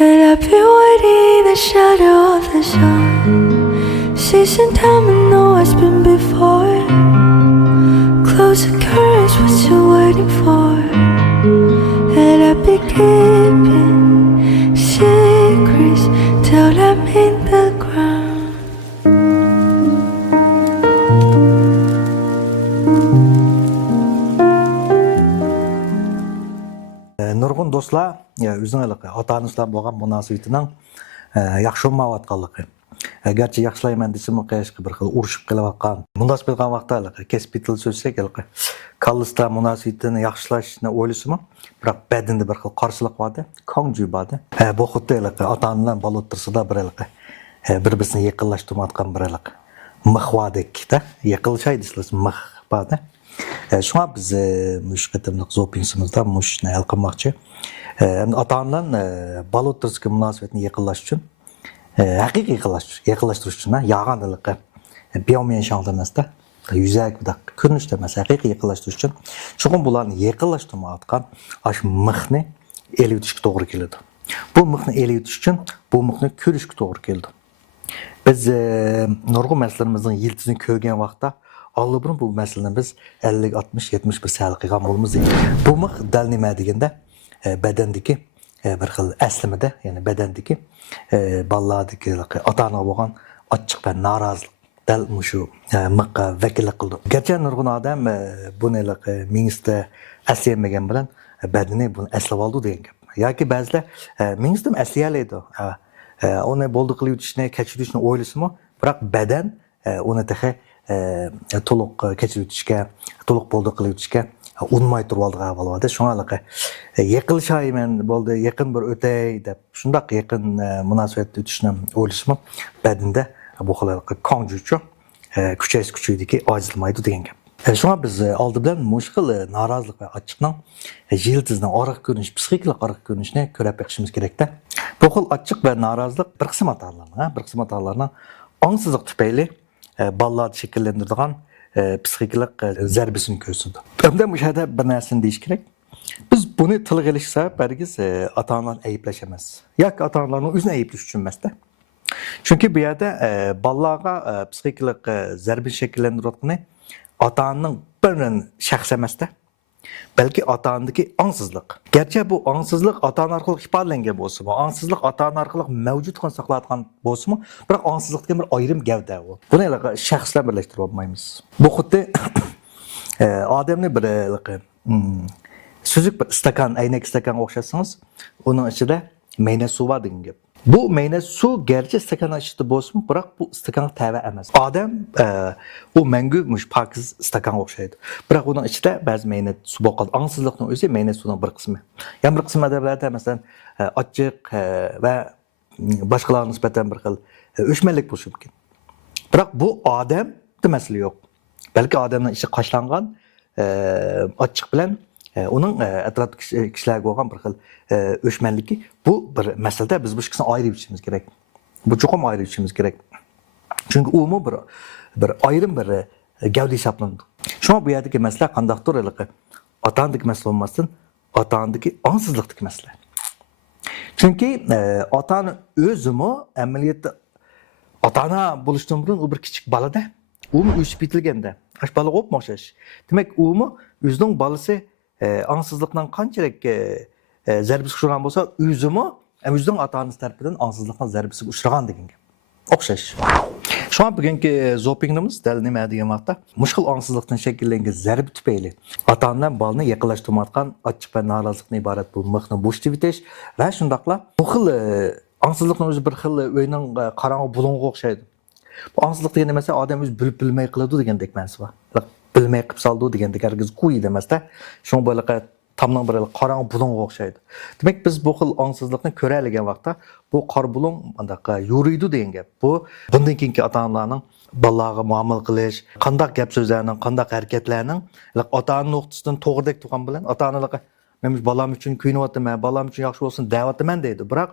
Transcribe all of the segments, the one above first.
And I've been waiting in the shadow of the sun, chasing time and know what's been before. Close the curtains, what you waiting for? And I've been keeping secrets till I'm in the ground. Nurgun dostlar, o'zingizlar ota-onangizlar bo'lgan munosabatning yaxshi bo'lmayotganligi. Garchi yaxshilayman desam, bir xil urushib kelayotgan. Bunday bo'lgan vaqtda kesib til so'zsak, kallisda munosabatni yaxshilashni o'ylasimi, biroq badanda bir xil qarshilik bordi, konju bordi. Bu xuddi ota-onalar bola o'tirsida bir-birini yaqinlashtirayotgan bir mixvodekda yaqinlashay desizlar mix bordi. Şuna biz muş qatımlıq zopinsimizdə muşni hal qılmaqçı. Ata-onalar bola o'tirishga munosabatni yaqinlashish uchun, haqiqiy yaqinlashtirish uchun yag'anliqqa biomen shangda emasda, yuzak bir ko'rinishda emas, haqiqiy yaqinlashtirish uchun chuqur bularni yaqinlashtirmayotgan ash mixni elib o'tishga to'g'ri keladi. Bu mixni elib o'tish uchun bu mixni ko'rishga to'g'ri keldi. Biz nurg'un masalarimizning yiltizini ko'rgan vaqtda Allabırın bu meseleni biz 50, 60, 70 bir səhəl qıyğan olmamız deyil. Bu mıx dəl nimə deyəndə bədəndəki bir xil əslimədə, yəni bədəndəki ballardakı ata-ana bolğan açıq və narazılıq dəl muşu mıqqa vəkillik qıldı. Gerçi nurgun adam bunu mingisdə əsləyənməgən bilən bədəni bunu əslab aldı deyən gəp. Yoki bəzilər mingisdə əsləyəliydi. Onu boldu qılıb işini, keçirishini oylasımı, biroq bədən onu təxə to'liq kechirib o'tishga, to'liq bo'ldi qilib o'tishga unmay turib oldiga bo'ladi. Shunga yaqinlashayman bo'ldi, yaqin bir o'tay deb shundoq yaqin munosabat o'tishni o'ylashim badanda bu xil konjuchu kuchaydiki ojizlamaydi degan gap. Shunga biz oldi bilan mushkil norozilik va ochiqning yiltizning oriq ko'rinish, psixik oriq ko'rinishni ko'rib chiqishimiz kerakda. Bu xil ochiq va norozilik bir qism atolarning ongsizlik tufayli ballarda şekillendirdiğin psixiklik zərbəsini görsündü. Ömdə müşahede bir nərsini deyiş gerek. Biz bunu tılıq elişsə, bərgiz ata-analar eyibləşəməz. Yoki ata-analarının özünü eyibləş düşünməzdə. Çünki bu yerdə ballara psixiklik zərbəsini şekillendirdiğini ata-ananın birinin şəxs emasdə. Belki ata-anadaki ansızlık. Gerçi bu ansızlık ata-ana arkalık ifadələnən bolsa, bu ansızlık ata-ana arkalık mevcut saqladığan bolsa mı? Biroq ansızlıqda bir ayrım gavda o. Bunu şəxslər birləşdirib olmayımız. Bu xuddi adamni bir süzük bir stakan, aynak stakan oxşasanız, onun içində meyne su var degan gap. Bu meyne su gerçi stakan içində bolsa mı? Biroq bu stakan təvə emas. Adam o məngüymüş pakiz stakan oxşaydı. Biroq onun içində bəzi meyne su bolğan. Ansızlıqның özü meyne suның bir qismi. Yəni bir qismi ədəblərdə məsələn açıq və başqalarına nisbətən bir xil öşmənlik bolsa mümkün. Biroq bu adam deməsli yox. Bəlkə adamın işi qaşlanğan açıq bilan onun ətrafdakı kişilərə qoyğan bir xil öşmənliki bu bir məsələdə biz bu ikisini ayırıb içimiz gerek. Bu çoxum ayırıb içimiz gerek. Çünki umu bir ayrım bir gavda hesablandı. Şuna bu yerdəki məsələ qandaqdır ata-anadakı məsələ olmasın, ata-anadakı ansızlıqdakı məsələ. Çünki ata-ana özümü əməliyyatda ata-ana buluşdan burun o bir kiçik balada, umu üsüb bitilgəndə, aş bala qopmaşaş. Demək umu özünün balası ansızlıqdan qançalik zərbisi uçurğan bolsa, özünün ata-anası tərəfindən ansızlıqdan zərbisi uçurğan degan gap. Oxşaş. Şu an bugünkü zopingimiz dəl nimə degan vaqtda muşkil ansızlıqdan şəkillənən zərbi tüpəyli ata-analar balını yaqinlaşdırmayotgan açıq və narazılıqdan ibarət bu mixni bo'shitib etish və shundaqla bu xil ansızlıqның özü bir xil o'yning qarаңғы bulunğa oxşaydı. Bu ansızlıq degəndə məsələn adam öz bilib bilməy qıldı degəndək mənası var. Bilməy qılıb saldı degəndək hərgiz qo'ydu emasda. Şunu belə tamdan bir qarаңғы bulunğa oxşaydı. Demək biz bu xil ansızlıqni ko'radigan vaqtda bu qor bulun yuriydi degan gap. Bundan keyingi ata-analarning balalarga muomala qilish, qandaq gap so'zlarning, qandaq harakatlarning ota-ona nuqtasidan to'g'ridek turgan bilan ata-onalarga men balam uchun kuyunyapman, balam uchun yaxshi bo'lsin deyapman deydi. Biroq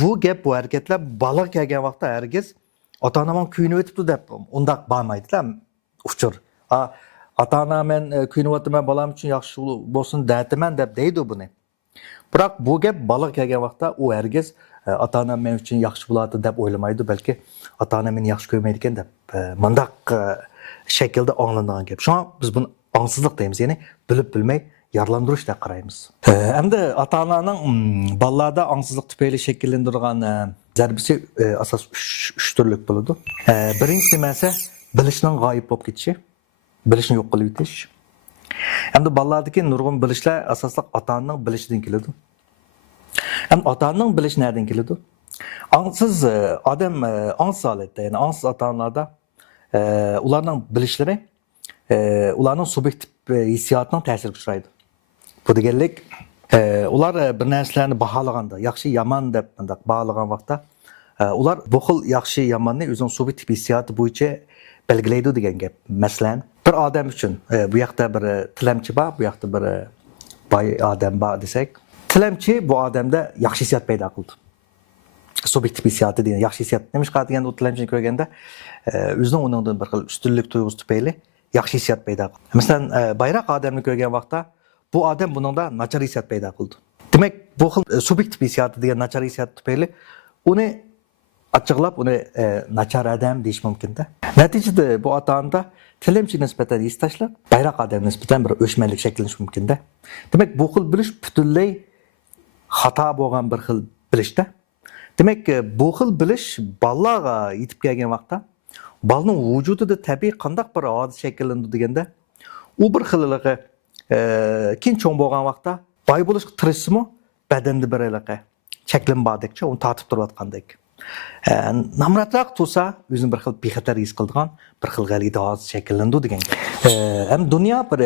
bu gap, bu harakatlar balaga kelgan vaqtda hargiz ota-onam kuyunib o'tibdi deb undaq bormaydilar. Uchur. Ata-ana men kuyunyapman, balam uchun yaxshi bo'lsin deyapman deb deydi buni. Biroq bu gap balaga kelgan vaqtda u hargiz ota-onam men uchun yaxshi bo'ladi deb o'ylamaydi, balki ota-onam meni yaxshi ko'rmaydi ekan deb mundaq shaklda anglanadigan gap. Shunga biz buni angsizlik deymiz, ya'ni bilib bilmay yarlandirish deb qaraymiz. Endi ota-onaning bolalarda angsizlik tufayli shakllantirgan zarbisi asos 3 turlik bo'ladi. Birinchisi esa bilishning g'oyib bo'lib ketishi, bilishni yo'q qilib ketish. Endi bolalardagi nurg'un bilishlar asosan ota-onaning bilishidan keladi. Hem ota-onaning bilishi nereden keladi? Angsiz odam angsiz holatda, ya'ni angsiz ota-onalarda ularning bilishlari ularning subyektiv hissiyotining ta'siriga uchraydi. Bu deganlik ular bir narsalarni baholaganda, yaxshi yomon deb bundaq baholagan vaqtda ular bu xil yaxshi yomonni o'zining subyektiv hissiyoti bo'yicha belgilaydi degan gap. Masalan, bir odam uchun bu yoqda bir tilamchi bor, bu yoqda bir boy odam bor desak, tilamchi bu odamda yaxshi hissiyat paydo qildi. Subyektiv hissiyoti degan yaxshi hissiyat nima qiladi deganda, u tilamchini ko'rganda o'zining uningdan bir xil ustunlik tuyg'usi tufayli yaxshi hissiyat paydo qildi. Masalan, bayroq odamni ko'rgan vaqtda bu odam buningda nachar hissiyat paydo qildi. Demak, bu xil subyektiv hissiyoti degan nachar hissiyat tufayli uni açıqlab uni nachar odam deyish mumkin-da. Natijada bu ota-onada tilamchi nisbatan his tashlab, bayroq odam nisbatan bir o'chmanlik shakllanishi mumkin-da. Demak, bu xil bilish butunlay xato bo'lgan bir xil bilishda. Demak, bu xil bilish bolalarga yetib kelgan vaqtda bolaning vujudida tabiiy qandaq bir hodisa shakllandi deganda, u bir xilliqi keyin cho'ng bo'lgan vaqtda boy bo'lishga tirishsimi, badanda bir xilliqi cheklan bordekcha uni tortib turayotgandek. Namratroq tursa, o'zini bir xil bexatar his qiladigan bir xil g'alati hodisa shakllandi degan. Ham dunyo bir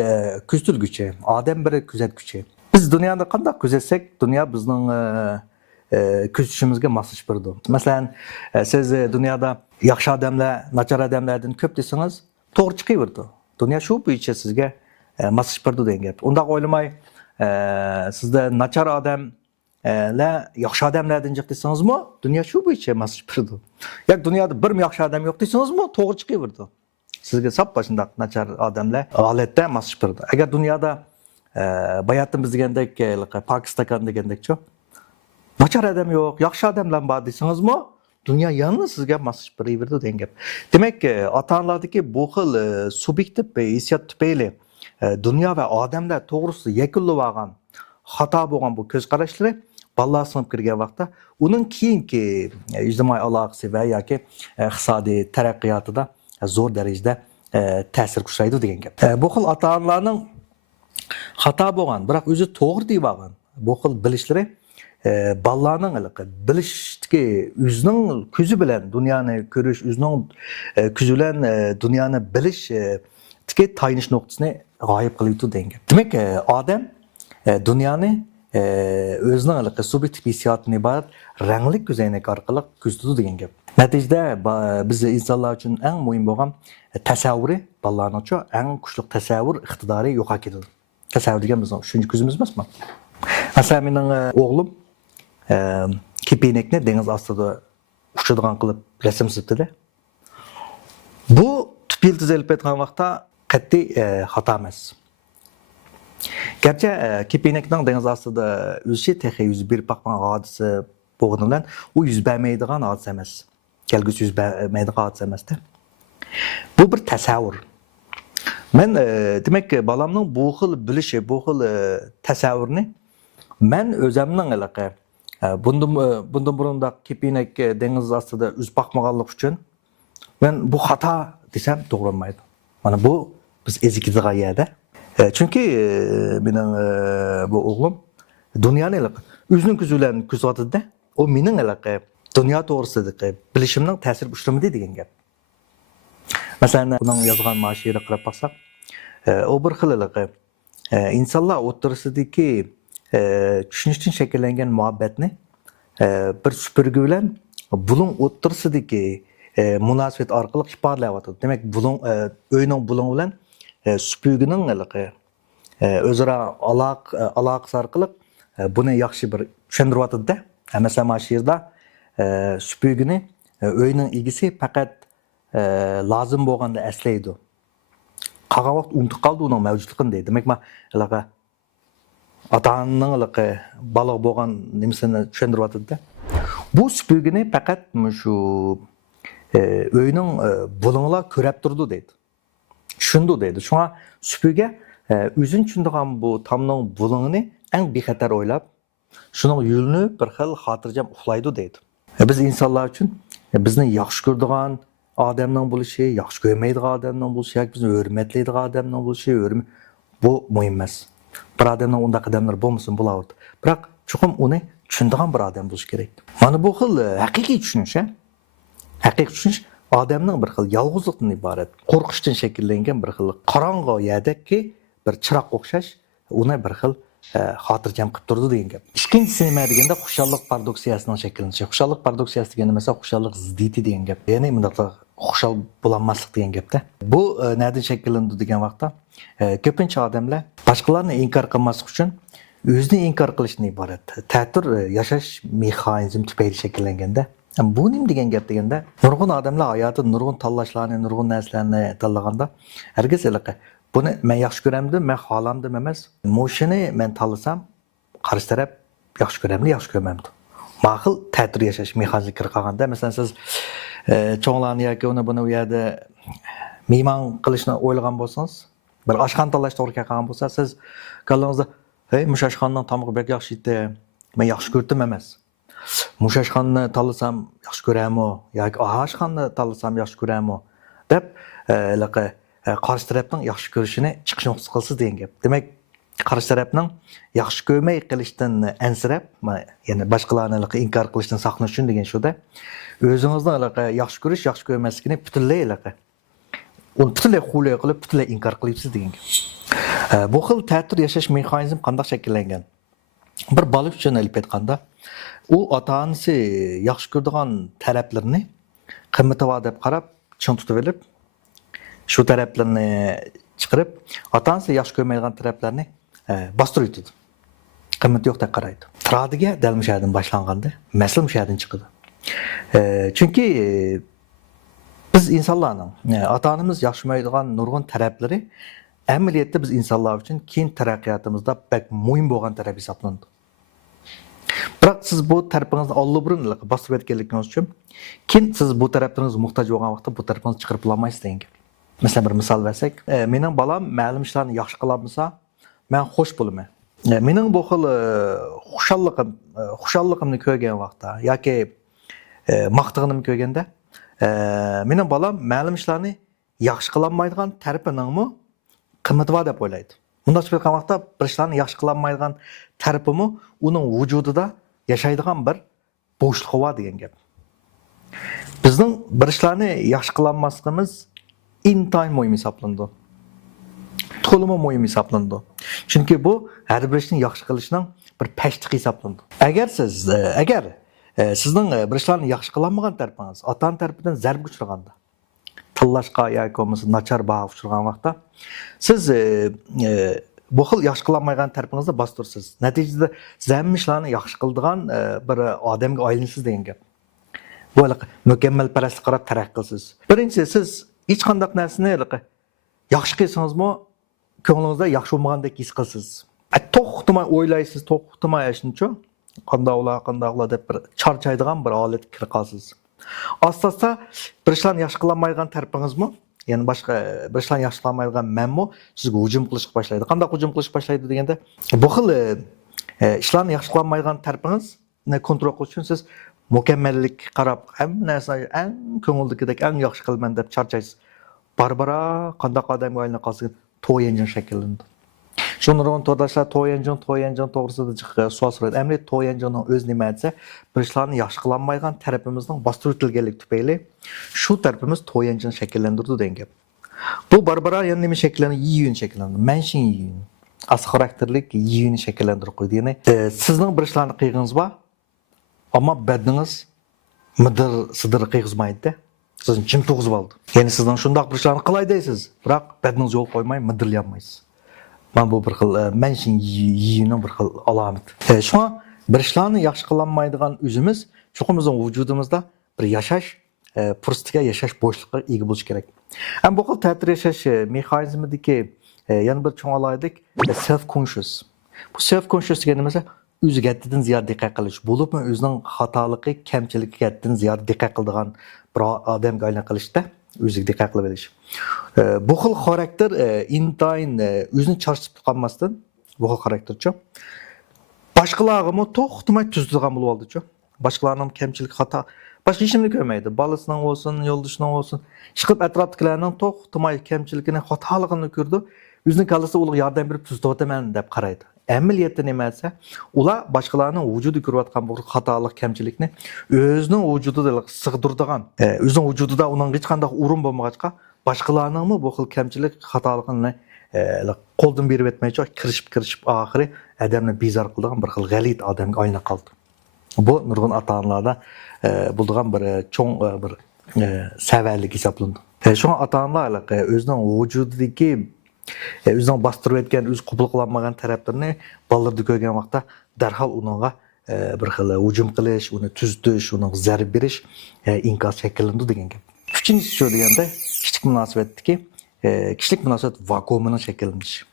kuzatuvchi, odam bir kuzatuvchi. Biz dunyoda qanday kuzatsak, dunyo bizning kuzatishimizga moslashib turadi. Masalan, siz dunyoda yaxshi odamlar, nachar odamlardan ko'p desangiz, to'g'ri chiqaveradi. Dunyo shu bo'yicha sizga moslashib turadi degan gap. Unda o'ylamay, sizda nachar odam la yaxshi odamlardan jiq desangizmi, dunyo shu bo'yicha moslashib turadi. Yoki dunyoda bir yaxshi odam yo'q desangizmi, to'g'ri chiqaveradi. Sizga sap shundaq nachar odamlar holatda moslashib turadi. Agar dunyoda bayatimiz degandek, Pokiston degandekchi nachar odam yo'q, yaxshi odamlar bor desangizmi, dunyo yana sizga moslashib turaveradi degan gap. Demak, ota-onalardagi bu xil subyektiv hissiyot tufayli dunyo va odamlar to'g'risida yakunlab olgan xato bo'lgan bu ko'z qarashlari bolalar sinib kirgan vaqtda uning keyingi ijtimoiy aloqasi va yoki iqtisodiy taraqqiyotida zo'r darajada ta'sir kuchaydi degan gap. Bu xil ota-onalarning xato bo'lgan, biroq o'zi to'g'ri deb olgan bu xil bilishlari bolalarning bilishdagi o'zining ko'zi bilan dunyoni ko'rish, o'zining ko'zi bilan dunyoni bilish tiki tayinish nuqtasini g'oyib qilib degan gap. Demak, odam dunyoni o'zining subyektiv hissiyotidan iborat rangli ko'zoynak orqali kuzatadi degan gap. Natijada biz insonlar uchun eng muhim bo'lgan tasavvuri, bolalarning uchun eng kuchli tasavvur iqtidori yo'qolib ketadi. Tasavvur degan bizning 3-chi ko'zimiz emasmi? Masalan, mening o'g'lim kepinekni dengiz ostida uchadigan qilib rasm chizibdi-da. Bu tupiltiz elib aytgan vaqtda qat'iy xato emas. Gerçi kepinekning dengiz ostida o'zishi texi yuz berib boqgan hodisa bo'lganidan u yuz bermaydigan hodisa emas. Kelgusi yuz bermaydigan hodisa emas-da. Bu bir tasavvur. Men demak, bolamning bu xil bilishi, bu xil tasavvurni men o'zimning aloqa bundan burunda kepinek dengiz ostida yuz boqmaganlik uchun men bu xato desam to'g'ri bo'lmaydi. Mana bu biz ezikdigan yerda. Çünkü benim bu oğlum dünyanın özünün güzülen güzatı da o mening dünya doğrusidagi bilishimning ta'sir ushlamadi degan gap. Masalan, uning yozgan mashira qarab baxsak, o bir xilliqi insonlar o'rtasidagi tushunishdan shakllangan muhabbatni bir supurgi bilan buning o'rtasidagi munosabat orqali ifodalayapti. Demak, buning o'yining buning bilan supurgining o'zaro aloqasi orqali buni yaxshi bir tushuntiryapti-da. Masalan, mana shu yerda supurgini o'yining egisi faqat lozim bo'lganda aslaydi. Qolgan vaqt unutib qoldi uning mavjudligini deydi. Demak, men ата-анаңлыгы балык болган немесini түшүндүрүп атат да. Бу сүпүгүнү факат şu өйнүң булуңла көрөп турду дейт. Түшүндү дейт. Шуңа сүпүгө өзүн түшүндүгөн бу тамның булуңуны эң бехатар ойлап, шуның юлунуп bir xil хатыржам уxlaydı deydi. Biz insanlar üçün bizni yaxşı gördüğün adamның buluşu, yaxşı görmeydiğin adamның buluşu, yoki bizni hürmetleydiğin adamның buluşu, bu muhim emas. Bir adamның undaq adamlar bolmasın bulaverdi. Biroq chuqum uni tushundigan bir odam bo'lish kerak. Mana bu xil haqiqiy tushunish, haqiqiy tushunish odamning bir xil yolg'izlikdan iborat, qo'rqishdan shakllangan bir xil qorong'u yerdagi bir chiroq o'xshash, uni bir xil xotirjam qilib turdi degan gap. Ikkinchisi nima deganda xushallik paradoksiyasining shakllanishi. Xushallik paradoksiyasi degani mesela xushallik ziddiyati degan gap. Ya'ni bundaqla xushal bo'lanmaslik degan gapda. Bu nereden shakllandi degan vaqtda ko'pincha odamlar boshqalarni inkor qilmaslik uchun o'zini inkor qilishdan iborat. Ta'tir yashash mexanizmi tufayli shakllanganda. Bu nima degan gap deganda, nurg'un odamlar hayotida nurg'un tanlashlarni, nurg'un narsalarni tanlaganda hargiz iliqi buni men yaxshi ko'ramdim, men xohlamdim emas. Moshini men tanlasam, qarshi taraf yaxshi ko'ramdi, yaxshi ko'rmamdi. Ma'qul ta'tir yashash mexanizmi kirib qolganda, masalan siz cho'nglarni yoki uni buni u yerda mehmon qilishni o'ylagan bo'lsangiz, bir oshxona tanlash to'g'ri kelgan bo'lsa, siz kallangizda, "Hey, mush oshxonaning tomog'i bek yaxshi edi, men yaxshi ko'rdim emas. Mush oshxonni tanlasam yaxshi ko'ramu yoki oshxonni tanlasam yaxshi ko'ramu" deb qarshi tarafning yaxshi ko'rishini chiqish nuqtasi qilsiz degan gap. Demak, qarshi tarafning yaxshi ko'rmay qilishdan ansirab, ya'ni boshqalarni inkor qilishdan saqlanish uchun degan shuda, o'zingizni yaxshi ko'rish, yaxshi ko'rmasligini butunlay uni butunlay xuloya qilib, butunlay inkor qilyapsiz degan gap. Bu xil ta'tir yashash mexanizmi qanday shakllangan? Bir bola uchun olib aytganda, u ota-onasi yaxshi ko'radigan taraflarini qimmatiga deb qarab, ching tutib olib, şu taraflarını çıkarıp, atansı yaş görmeydiğin taraflarını bastırıyordu. Kıymeti yok da qaraydı. Tradiga dal müşahidin başlanğanda, məsəl müşahidin çıxdı. Çünki biz insanlarning, ata-onamiz yaxshi görmeydiğin nurg'un tarafları əməliyyatda biz insanlar üçün keyin taraqqiyotimizda bək muhim bo'lgan taraf hisoblanadi. Biroq siz bu tarafınızı allburun bastırıb etganligingiz uchun, keyin siz bu taraflarınız muhtoj bo'lgan vaqtda bu tarafınızı chiqarib olmaysiz degan. Mesela bir misal versek, mening balam ma'lum ishlarni yaxshi qilamasa, men xush bo'laman. Mening bu xil xushalligimni ko'rgan vaqtda yoki maqtig'inimni ko'rganda, mening balam ma'lum ishlarni yaxshi qilolmaydigan tarafini qimmati bor deb o'ylaydi. Bunday qilgan vaqtda bir ishlarni yaxshi qilolmaydigan tarafimi uning vujudida yashaydigan bir bo'shliq bor degan gap. Bizning bir ishlarni yaxshi qilolmasligimiz intayin muhim hesaplandı. To'limi muhim hesaplandı. Çünkü bu her bir ishni yaxshi qilishning bir pashtiqi hesaplandı. Agar sizning bir ishlarni yaxshi qilolmagan tarafingiz ota-ona tarafidan zarb uchraganda, tillashqa yoki bo'lmasa nachar baho uchragan vaqtda siz bu xil yaxshi qilolmagan tarafingizni bostirsiz. Natijada zamin ishlarni yaxshi qiladigan bir odamga aylanasiz degan gap. Bu mukammalparastlik qarab taraqqiy qilsiz. Birinchi siz hech qanday narsani yaxshi qilsangizmi, ko'nglingizda yaxshi bo'lmagandek his qilsiz. To'xtamay o'ylaysiz, to'xtamay shuncha qandoqlar deb bir charchaydigan bir holatga kirib qolsiz. Asta-asta bir ishlarni yaxshi qilolmaydigan tarafingizmi, ya'ni boshqa bir ishlarni yaxshi qilolmaydigan menmi sizga hujum qilishga boshlaydi. Qanday hujum qilishga boshlaydi deganda, bu xil ishlarni yaxshi qilolmaydigan tarafingizni kontrol qilish uchun siz mukammallik qarab, hamma narsani eng ko'ngildagidek eng yaxshi qilaman deb charchaysiz. Barbara qanday odamga aylanib qolsa, to'yanjin shakllandi. Shundan to'rdoshlar to'yanjin to'g'risida savol so'raydi. Amri to'yanjinning o'zi nima desa, bir ishlarni yaxshi qilolmaydigan tarafimizning bostiritilganligi tufayli shu tarafimiz to'yanjin shakllantirdi degan gap. Bu Barbara yana nima shakllandi? Yiyun shakllandi. Manshin yiyun. As xarakterlik yiyun shakllantirib qo'ydi. Ya'ni sizning bir ishlarni qilganingiz bor, ama bedniniz sidir qiyğizmaydı. Sizin jim to'g'izib oldi. Ya'ni sizdan shundoq bir ishlarni qilay deysiz, biroq bedningiz yo'l qo'ymay midirlayolmaysiz. Mana bu bir xil manshin yiyinin bir xil alomat. Shuna bir ishlarni yaxshi qilolmaydigan o'zimiz, chuqumizning vujudimizda bir yashash fursatiga, yashash bo'shligiga ega bo'lish kerak. Ham bu xil ta'tir yashash mexanizmidagi yana bir cho'ng alaylik self conscious. Bu self conscious degani mesela o'ziga haddidan ziyod diqqat qilish bo'libmi o'zining xatoligi kamchiligiga haddidan ziyod diqqat qiladigan bir odamga aylanib qilishda o'ziga diqqat qilib olish. Bu xil xarakter intayin o'zini charchitib qolmasdan bu xil xarakterchi boshqalarga to'xtamay tuzadigan bo'lib oldichi. Boshqalarning kamchilik xato boshqa hech nima ko'rmaydi. Bolasining bo'lsin, yo'ldoshining bo'lsin, chiqib atrofdagilarning to'xtamay kamchiligini, xatoligini ko'rdi. O'zining kallasi ularga yordam berib tuzataman deb qaraydi. Amaliyotda nima esa, ular boshqalarning vujudi ko'rayotgan bu xatolik, kamchilikni o'zining vujudida sig'diradigan, o'zining vujudida uning hech qanday o'rin bo'lmag'achqa, boshqalarning bu xil kamchilik, xatoligini qo'ldan berib etmaychi, kirishib oxiri odamni bezor qiladigan bir xil g'alit odamga aylanib qoldi. Bu nurg'un ota-onalarda bo'lgan bir cho'ng bir savallik hisoblanadi. Shunga ota-onalar o'zining vujudidagi o'zining bostirib etgan, o'zi qabul qilinmagan taraflarni bolalarda ko'rgan vaqtda darhol uningga bir xil hujum qilish, uni tuzitish, uningga zarb berish inqos shakllanadi degan gap. Uchinchisi shu deganda kishilik munosabatdagi kishilik munosabat vakuumining shakllanishi.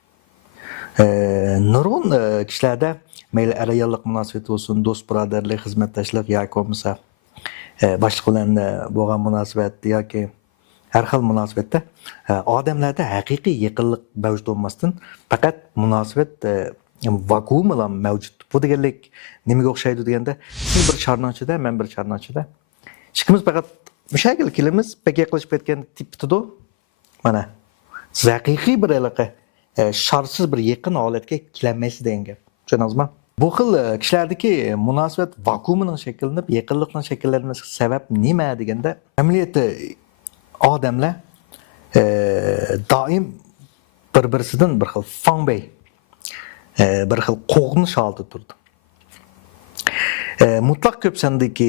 Nurg'un kishilarda mayli ayollik munosabati bo'lsin, do'st birodarlik, xizmatdoshlik yoki bo'lmasa boshqa bilan bo'lgan munosabat yoki har xil munosabatda odamlarda haqiqiy yaqinlik mavjud bo'lmasdan faqat munosabat vakuum bilan mavjud. Bu deganlik nimaga o'xshaydi deganda, siz bir charning ichida, men bir charning ichida. Ikkimiz faqat mushakil kelamiz, pakka qilishib ketgan tipda. Mana siz haqiqiy bir aloqa sharsiz bir yaqin holatga kelmaysiz degan gap. Tushundingizmi? Bu xil kishilardagi munosabat vakuumining shakllanib, yaqinlikning shakllanmasligiga sabab nima deganda, amaliyotda odamlar doim bir-birisidan bir xil fangbey, bir xil qo'g'nish holida turdi. Mutlaq ko'p sondagi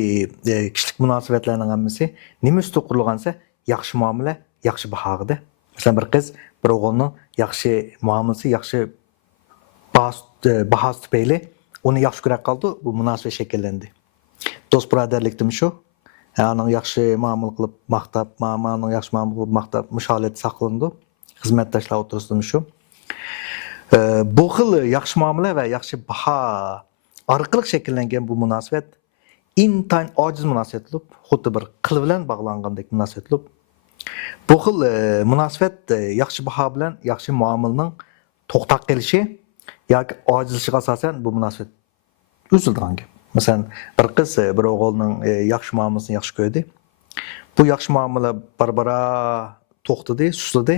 kishilik munosabatlarning hammasi nima ustida qurilgansa, yaxshi muomala, yaxshi bahoda. Masalan, bir qiz bir o'g'ilni yaxshi muomalasi, yaxshi bahosi tufayli uni yaxshi ko'ra qoldi, bu munosabat shakllandi. Do'st birodarlikdimi shu? Onun yaxshi muomala qilib maqtab, mamani yaxshi muomala qilib maqtab, musholat saqlandi. Xizmatdoshlar o'tirisida shu. Bu xil yaxshi muomala va yaxshi baho orqali shakllangan bu munosabat intayin ojiz munosabat bo'lib, xuddi bir qil bilan bog'langandek munosabat bo'lib, bu xil munosabat yaxshi baho bilan yaxshi muomalaning to'xtab qolishi yoki ojizlishiga asosan bu munosabat uzilgan gap. Masalan, bir qiz bir o'g'ilning yaxshi muomalasini yaxshi ko'rdi. Bu yaxshi muomala barbara to'xtadi, susadi.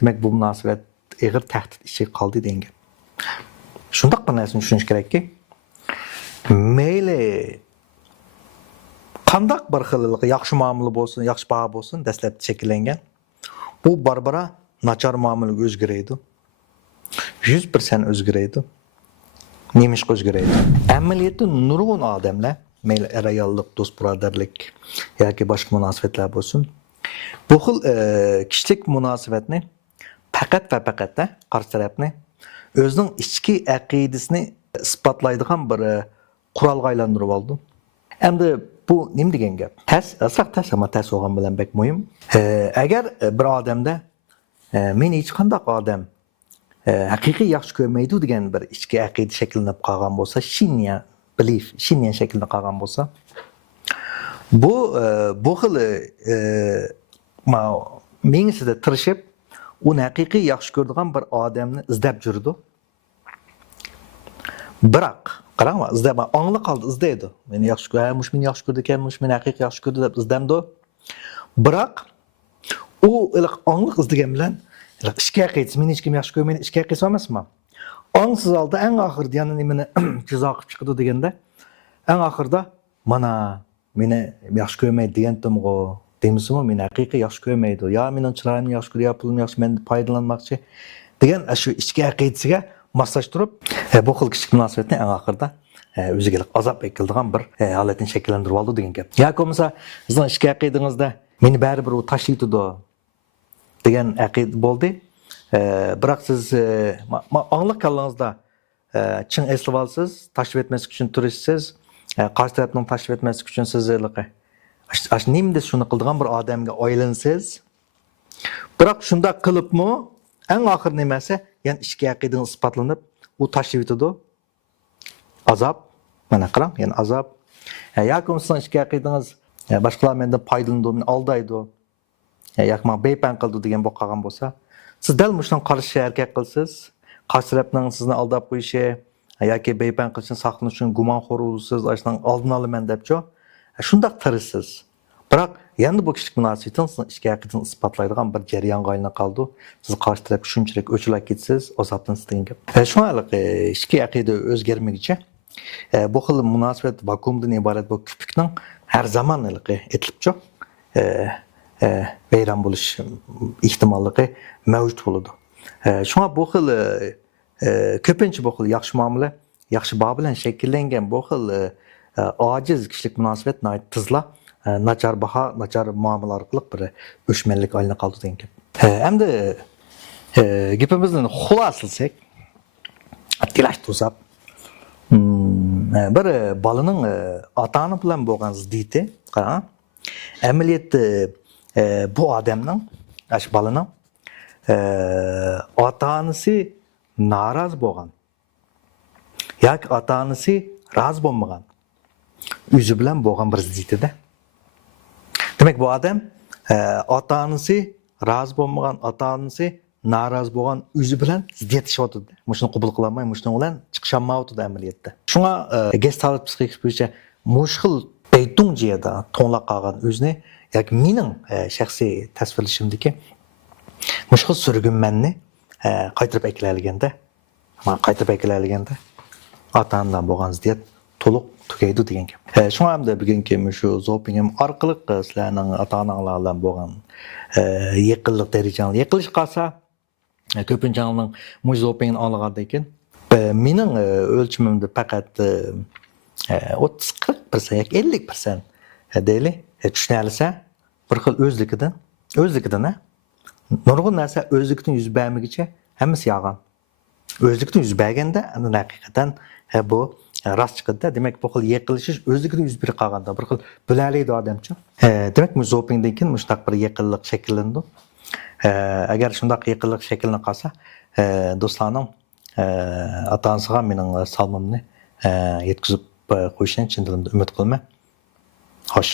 Demak, bu munosabat ig'ir tahdid ichiga qoldi degan gap. Shundoq bir narsani tushunish kerakki, mayli qandaq bir xil yaxshi muomala bo'lsin, yaxshi baho bo'lsin, dastlabda shakllangan. Bu barbara nachar muomalaga o'zgaradi. 100% o'zgaradi. Neymiş o'zgaradi? Amaliyotda nurg'un odamlar, mayli ayollik, do'st birodarlik yoki boshqa munosabatlar bo'lsin, bu xil kishilik munosabatni faqat va faqat qarshi tarafni o'zining ichki aqidasini isbotlaydigan bir qurolga aylantirib oldi. Endi bu nima degan gap? Tas ama tas olgan bilan bek muhim. Agar bir odamda men hech qanday odam haqiqiy yaxshi ko'rmaydi degan bir ichki aqida shakllanib qolgan bo'lsa, shinyan belief, shinyan shakllanib qolgan bo'lsa, bu xil mengisida tirishib, uni haqiqiy yaxshi ko'radigan bir odamni izlab yurdi. Biroq, qarang, izlab ongli qoldi, izlaydi. Meni yaxshi ko'rmush, meni yaxshi ko'rdi ekan, meni haqiqiy yaxshi ko'rdi deb izlamdi. Biroq u ongli izlagan bilan ishga qaytsa, meni hech kim yaxshi ko'rmaydi, ishga qaytsa emasmi? Ongsiz holda eng oxirida yana nimani jazo qilib chiqdi deganda, eng oxirida mana meni yaxshi ko'rmaydi degandim-ku, deymizmi? Meni haqiqiy yaxshi ko'rmaydi. Ya mening chiroyimni yaxshi ko'ryapti, pulim yaxshi, men foydalanmoqchi degan shu ishga aqidasiga moslashtirib, bu xil kishilik munosabatni eng oxirida o'ziga azob keladigan bir holatni shakllantirib oldi degan gap. Yoki bo'lmasa, sizning ishga aqidingizda meni baribir u tashlaydi degan aqid bo'ldi. Biroq siz angliq kallangizda chin eslab olsiz, tashlab etmaslik uchun turishsiz, qarshi tarafning tashlab etmaslik uchun siz nimda shuni qildigan bir odamga oylansiz. Biroq shunda qilibmi, eng oxir nimasi, ya'ni ishga aqidingiz isbotlanib, u tashlab yetadi. Azap, mana qarang, ya'ni azap. Yoki sizning ishga aqidangiz boshqalar mendan foydalanadi, meni aldaydi. Yoki men beypan qildi degan bo'lib qolgan bo'lsa, siz dal shundan qarshi harakat qilsiz, qarshi tarafning sizni aldab qo'yishi yoki beypan qilishni saqlanish uchun gumonxo'r bo'lsiz, ashundan oldini olaman debchi, shundoq tirisiz. Biroq endi bu kishilik munosabatni sizni ishga aqidan isbotlaydigan bir jarayonga aylanib qoldi. Siz qarshi taraf shunchalik o'chilib ketsiz, azoblansiz degan gap. Shuningdek, ishga aqida o'zgarmaguncha bu xil munosabat vakuumdan iborat bu kupikning har zaman etilibchi vayron bo'lish ehtimolligi mavjud bo'ladi. Shunga bu xil ko'pincha bu xil yaxshi muomala, yaxshi bao bilan shakllangan bu xil ojiz kishilik munosabat tizla nachar baho, nachar muomala orqali bir o'chmanlik aylanib qoldi degan gap. Endi gapimizni xuloslasak, tilashtirsak, bir balaning ota-ona bilan bo'lgan ziddiyati, qarang, amaliyotda bu odamning, ash balaning ota-onasi norozi bo'lgan yoki ota-onasi rozi bo'lmagan o'zi bilan bo'lgan bir ziddiyatida. Demak, bu odam ota-onasi rozi bo'lmagan, ota-onasi norozi bo'lgan o'zi bilan ziddiyatlashyapti. Shuni qabul qila olmay, shuni bilan chiqish olmayapti amaliyotda. Shunga Gestalt psixik bo'yicha mushkil beytung jiyada to'nlab qolgan o'zini yoki mening shaxsiy tasvirlashimdagi mushkil surgunmanni qaytarib eklaniganda, ota-onadan bo'lgan ziddiyat to'liq tugaydi degan gap. Shunga hamda bugungi shu zopingim orqali sizlarning ota-onalar bilan bo'lgan yaqinlik darajani yaqinlashib qolsa, ko'pinchaning mush zopingni olgandan keyin mening o'lchimimda faqat 30-40% yoki 50% deylik tushunalsa, bir xil o'zligidan nurg'un narsa o'zlikdan yuz bermagicha hammasi yolg'on. O'zlikdan yuz berganda haqiqatan bu rost chiqadi. Demak, bu xil yaqinlashish o'zlikdan yuz berib qolganda bir xil bularlaydi odamcha. Demak, bu zopingdan keyin shunday bir yaqinlik shakllandi. Agar shunday yaqinlik shakllanib qolsa, do'stlarning ota-onasiga mening salomimni yetkazib qo'yishini chin dilimda umid qilaman. Xo'sh.